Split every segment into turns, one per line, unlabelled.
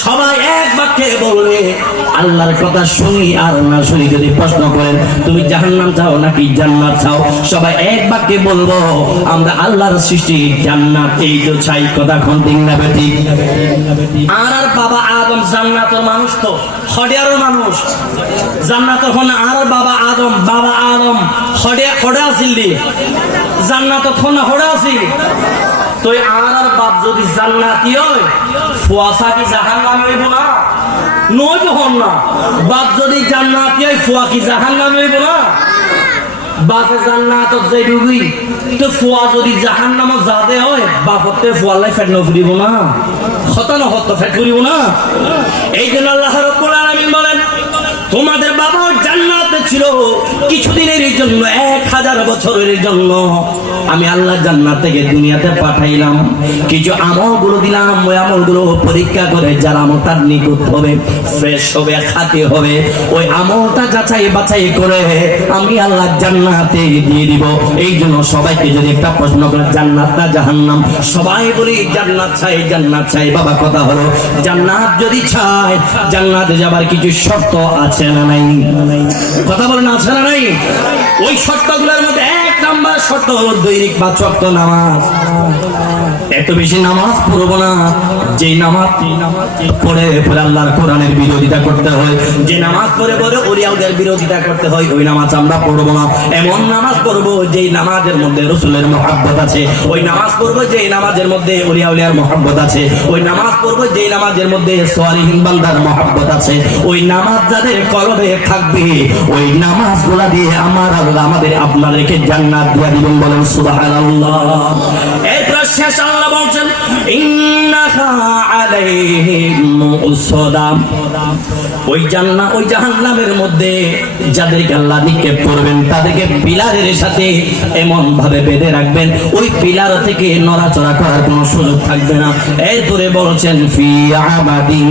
সবাই এক বাক্যে বলবে, আল্লাহর কথা শুনি আর না শুনি যদি প্রশ্ন করেন, তুমি জাহান্নাম চাও নাকি জান্নাত চাও? সবাই এক বাক্যে বলব, আমরা আল্লাহর সৃষ্টি, জান্নাত, এই তো চাই কথা কোন দিন না বেটি আর আর বাবা আদম, জান্নাতের মানুষ তো, হডিয়ারও মানুষ। জান্নাতের হন আর বাবা আদম বাবা আদম, হডিয়া হডে আছিল দি জান্নাতত হন হডে আছিল তো আর বাপ যদি জান্নাতি হয়, ফুয়াশা কি জাহান্নামে হইব না? নইব হন না। বাপ যদি জান্নাতি হয়, ফুয়া কি জাহান্নামে হইব না? বাপে জান্নাতত যাই ডুবি, তো ফুয়া যদি জাহান্নামত যাদে হয় বাপতে ফুয়ালাই ফেট নফুরিব না। হতা নহত ফেট ফুরিব না। এই জন্য আল্লাহ রাব্বুল আলামিন বলেন, তোমাদের বাবা জান্নাতে ছিল কিছুদিনের জন্য, এক হাজার বছরের জন্য। আমি আল্লাহ জান্নাত থেকে দুনিয়াতে পাঠাইলাম। কিছু আমলগুলো দিলাম, ওই আমলগুলো পরীক্ষা করে যার আমলটা নিখুঁত হবে, ফ্রেশ হবে খাতে হবে, ওই আমলটা যাচাই বাছাই করে আমি আল্লাহ জান্নাতে দিয়ে দিব। এই জন্য সবাইকে যদি একটা প্রশ্ন করে, জান্নাত না জাহান্নাম? সবাই বলি, জান্নাত চাই জান্নাত চাই। বাবা, কথা হলো, জান্নাত যদি চাই জান্নাতে যাবার কিছু শর্ত আছে না নাই? কথা বলেন, আছে না নাই? ওই শর্তগুলোর মধ্যে নাম্বার দৈনিক পাঁচ ওয়াক্ত নামাজ। এত বেশি নামাজ পড়ব না। নামাজ পড়ে আল্লাহর কোরআনের বিরোধিতা করতে হয়। যে নামাজ পড়ে বিরোধিতা করতে হয়, ওই নামাজ আমরা পড়ব না। এমন নামাজ নামাজের মধ্যে রসুলের মহাব্বত আছে। ওই নামাজ পড়ব যেই নামাজের মধ্যে ওরিয়াউলিয়ার মহাব্বত আছে। ওই নামাজ নামাজের মধ্যে মহাব্বত আছে। ওই নামাজ যাদের কলবে থাকবে, ওই নামাজগুলা দিয়ে আমার আল্লাহ আমাদের আপনাদেরকে জান্নাত দিয়া দিবেন বলেন সুবহানাল্লাহ এরপর শেষ আল্লাহ বলছেন, ইন্নাহা আলাইহিম মুসাদাম ওই জান্নাত ওই জাহান্নামের মধ্যে যাদেরকে আল্লাহ নিক্ষেপ করবেন, তাদেরকে পিলারের সাথে এমন ভাবে বেঁধে রাখবেন, ওই পিলার থেকে নড়াচড়া করার কোনো সুযোগ থাকবে না। এরপরে বলছেন, ফি আমাদিন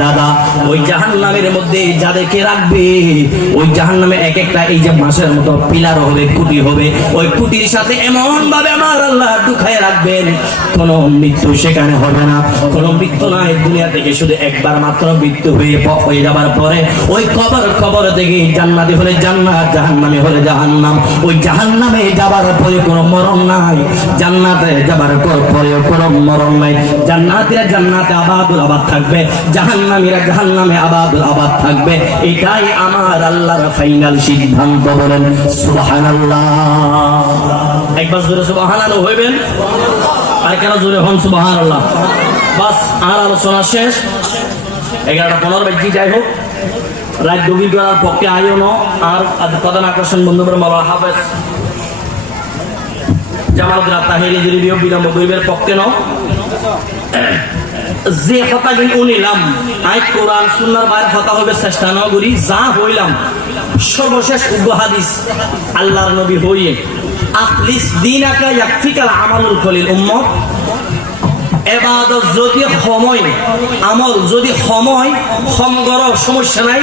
দাদা ওই জাহান্নামের মধ্যে যাদেরকে রাখবে, ওই জাহান্নামে এক একটা এই যে মাসের মতো পিলার হবে কুটি হবে, ওই কুটির সাথে এমন ভাবে আমার আল্লাহ ঢুকায় রাখবেন। কোন মৃত্যু সেখানে হবে না। কোন মৃত্যু নয় দুনিয়া থেকে, শুধু একবার মাত্র মৃত্যু হয়ে হয়ে যাবার পরে। ওই কবর কবর থেকে জান্নাতি হলে জান্নাত, জাহান্নামে হলে জাহান্নাম। ওই জাহান্নামে যাবার পরে কোনো মরণ নাই। জান্নাতে যাবার পর পরেও কোনো মরণ নাই। জান্নাতিরা জান্নাতে আবাদুল আবাদ থাকবে। জাহান্নামীরা জাহান্নামে আবাদুল আবাদ থাকবে। এটাই আমার আল্লাহর ফাইনাল সিদ্ধান্ত বলেন। সুবহানাল্লাহ। একবার সুবহানাল্লাহ হইবেন। আর কেন জোরে হন, সুবহানাল্লাহ। বাস, আর আলোচনা শেষ। এগারোটা পনেরো বাজি, যাই হোক। রাত ডুবি করার পক্ষে আয়ও ন। আর প্রধান আকর্ষণ বন্ধুবর মালা হাফেজ জামালুদ্দিন তাহিরি যদি বিলম্ব দৈবের পক্ষে ন যে দিন উনিলাম আই কোরআন সুন্নার বাইরে হতা হবে চেষ্টা না করি, যা হইলাম, সর্বশেষ উগ্র হাদিস, আল্লাহর নবী হইয়ে। আখলিস দিন আকা ইয়াকফিকাল আমালুল খলিল উম্মত। এবাদত যদি সময়, আমল যদি সময়, সমগর সমস্যা নাই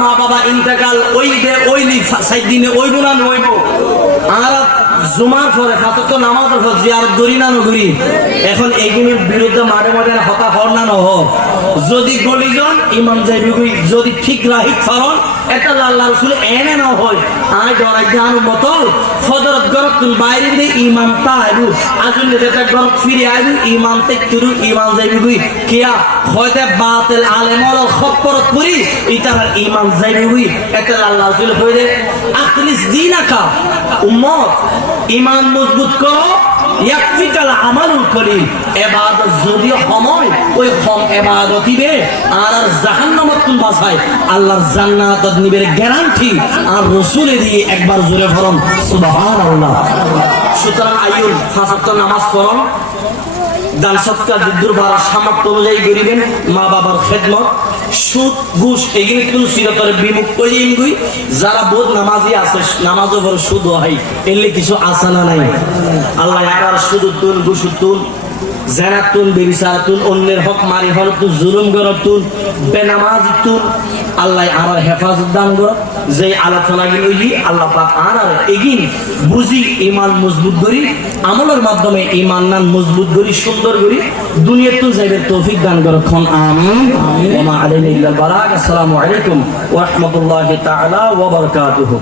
মা বাবা ইন্তেকাল ওই দে ওই সাইড দিনে ওই গুণা নইব। আর জুমার পরে ফাতত নামাজের পর জিয়ারত করি না নগরি এখন এইগুলির বিরুদ্ধে মাঠে মাঠে হতা হর না নহ যদি গলিজন ইমাম কই, যদি ঠিক রাহিত ফারন এটা আল্লাহ রসুল এনে না হয়। আয় ডরাই জানো মতল ফদরত গরত বাইরে দিয়ে ইমাম তা আইবু আজুন যেটা গরত ফিরে আইবু ইমাম তে তুরু ইমাম যাইবি কই কিয়া? হয়তো বাতিল আলেমল খপ্পরত পুরি ইতার ইমাম যাইবি কই এটা আল্লাহ রসুল কইরে আখলিস দিনাকা উম্মত। ইমান মজবুত করো যদি সময়, ওই কম এবাদত দিবে, আর আর তুল বাসায়? গ্যারান্টি আর রসুলে দিয়ে একবার জোরে সুবহানাল্লাহ। সুতরাং নামাজ পড়ন। দান সামর্থ্য অনুযায়ী করিবেন মা বাবার খেদমত। সুদ, ঘুষ, এগুলি কিন্তু চিরতরে বিমুখ যারা বোধ নামাজি আছে নামাজও বড় সুদ হয়, এলে কিছু আসানা নাই? আল্লাহ আর সুদ তুল ঘুষ তুল জেনাতুন বেবিসারাতুন অন্যের হক মারি হরতুন জুলুম গরতুন বেনামাজ তুন আল্লাহ আমার হেফাজত দান কর যে আলোচনা গিলি আল্লাহ পাক আর আর এগিন বুঝি ইমান মজবুত করি আমলের মাধ্যমে ইমান নান মজবুত করি সুন্দর করি। দুনিয়াতুন যাইবে তৌফিক দান করো খন আমিন। ওমা আলাইনা ইল্লা বারাক আসসালামু আলাইকুম ওয়া রাহমাতুল্লাহি তাআলা ওয়া বারাকাতুহু।